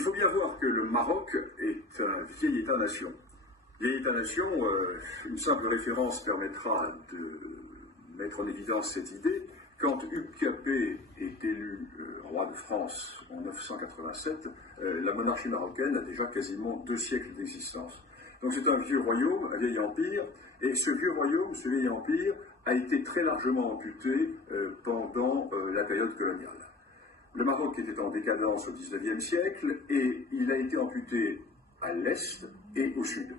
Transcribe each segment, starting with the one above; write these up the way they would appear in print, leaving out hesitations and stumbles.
Il faut bien voir que le Maroc est un vieil État-nation. Vieil État-nation, une simple référence permettra de mettre en évidence cette idée. Quand Hugues Capet est élu roi de France en 987, la monarchie marocaine a déjà quasiment 2 siècles d'existence. Donc c'est un vieux royaume, un vieil empire, et ce vieux royaume, ce vieil empire, a été très largement amputé pendant la période coloniale. Le Maroc était en décadence au XIXe siècle et il a été amputé à l'est et au sud.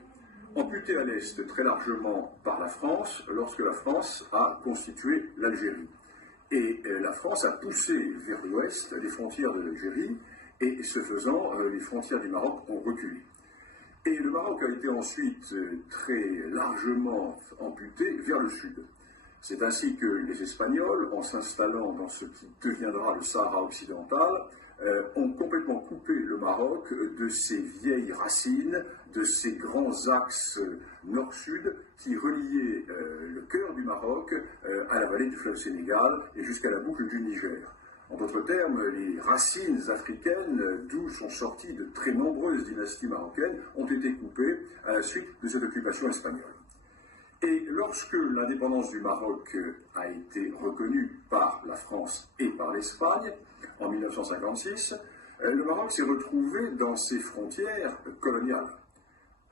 Amputé à l'est très largement par la France, lorsque la France a constitué l'Algérie. Et la France a poussé vers l'ouest les frontières de l'Algérie, et ce faisant, les frontières du Maroc ont reculé. Et le Maroc a été ensuite très largement amputé vers le sud. C'est ainsi que les Espagnols, en s'installant dans ce qui deviendra le Sahara occidental, ont complètement coupé le Maroc de ses vieilles racines, de ses grands axes nord-sud qui reliaient le cœur du Maroc à la vallée du fleuve Sénégal et jusqu'à la boucle du Niger. En d'autres termes, les racines africaines, d'où sont sorties de très nombreuses dynasties marocaines, ont été coupées à la suite de cette occupation espagnole. Et lorsque l'indépendance du Maroc a été reconnue par la France et par l'Espagne, en 1956, le Maroc s'est retrouvé dans ses frontières coloniales.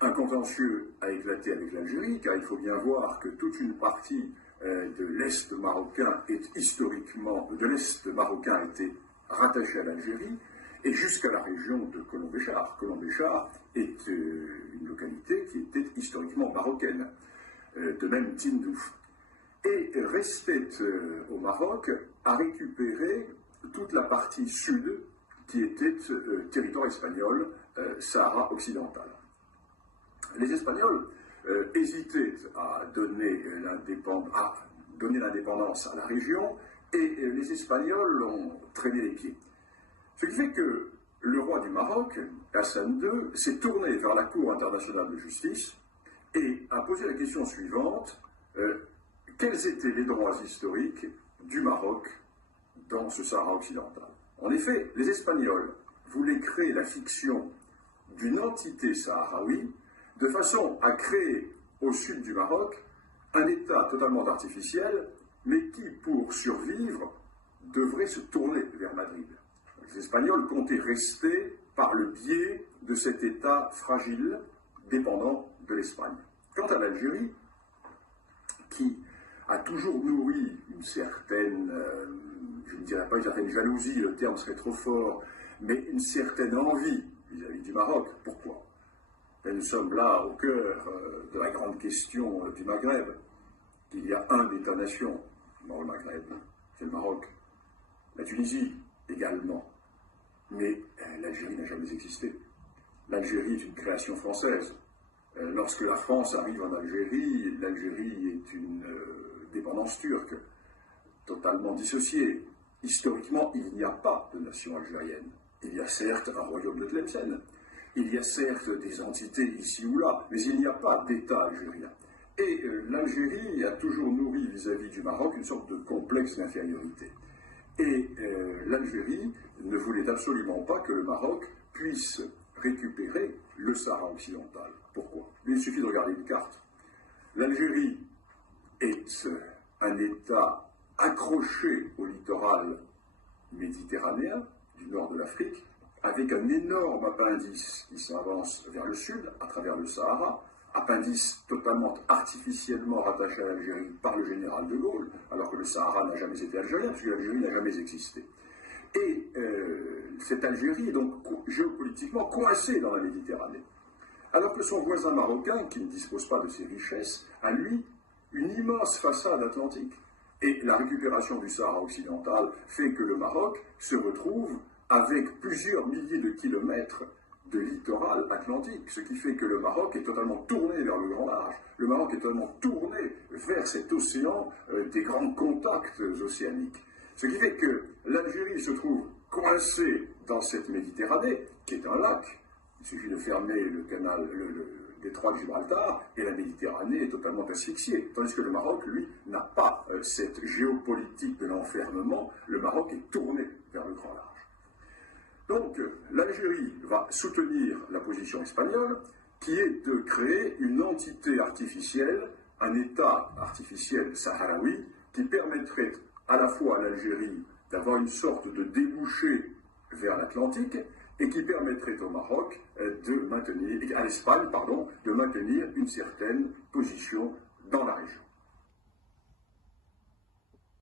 Un contentieux a éclaté avec l'Algérie, car il faut bien voir que toute une partie de l'Est marocain de l'Est marocain était rattachée à l'Algérie, et jusqu'à la région de Colombéchar. Colombéchar est une localité qui était historiquement marocaine. De même Tindouf. Et restait au Maroc à récupérer toute la partie sud qui était territoire espagnol, Sahara occidental. Les Espagnols hésitaient à donner l'indépendance à la région et les Espagnols ont traîné les pieds. Ce qui fait que le roi du Maroc, Hassan II, s'est tourné vers la Cour internationale de justice et a posé la question suivante, quels étaient les droits historiques du Maroc dans ce Sahara occidental? En effet, les Espagnols voulaient créer la fiction d'une entité sahraoui de façon à créer au sud du Maroc un État totalement artificiel, mais qui, pour survivre, devrait se tourner vers Madrid. Les Espagnols comptaient rester par le biais de cet État fragile, dépendant de l'Espagne. Quant à l'Algérie, qui a toujours nourri une certaine, je ne dirais pas une certaine jalousie, le terme serait trop fort, mais une certaine envie vis-à-vis du Maroc. Pourquoi? Et nous sommes là au cœur de la grande question du Maghreb. Il y a un État-nation dans le Maghreb, c'est le Maroc. La Tunisie également. Mais l'Algérie n'a jamais existé. L'Algérie est une création française. Lorsque la France arrive en Algérie, l'Algérie est une dépendance turque, totalement dissociée. Historiquement, il n'y a pas de nation algérienne. Il y a certes un royaume de Tlemcen, il y a certes des entités ici ou là, mais il n'y a pas d'État algérien. Et l'Algérie a toujours nourri vis-à-vis du Maroc une sorte de complexe d'infériorité. Et l'Algérie ne voulait absolument pas que le Maroc puisse récupérer le Sahara occidental. Pourquoi? Il suffit de regarder une carte. L'Algérie est un État accroché au littoral méditerranéen du nord de l'Afrique, avec un énorme appendice qui s'avance vers le sud, à travers le Sahara, appendice totalement artificiellement rattaché à l'Algérie par le général de Gaulle, alors que le Sahara n'a jamais été algérien, puisque l'Algérie n'a jamais existé. Et cette Algérie est donc géopolitiquement coincée dans la Méditerranée. Alors que son voisin marocain, qui ne dispose pas de ses richesses, a lui une immense façade atlantique. Et la récupération du Sahara occidental fait que le Maroc se retrouve avec plusieurs milliers de kilomètres de littoral atlantique, ce qui fait que le Maroc est totalement tourné vers le grand large. Le Maroc est totalement tourné vers cet océan des grands contacts océaniques. Ce qui fait que l'Algérie se trouve coincée dans cette Méditerranée, qui est un lac. Il suffit de fermer le canal, le détroit de Gibraltar, et la Méditerranée est totalement asphyxiée. Tandis que le Maroc, lui, n'a pas cette géopolitique de l'enfermement. Le Maroc est tourné vers le grand large. Donc, l'Algérie va soutenir la position espagnole, qui est de créer une entité artificielle, un État artificiel sahraoui, qui permettrait à la fois à l'Algérie d'avoir une sorte de débouché vers l'Atlantique, et qui permettrait au Maroc de maintenir, à l'Espagne, pardon, de maintenir une certaine position dans la région.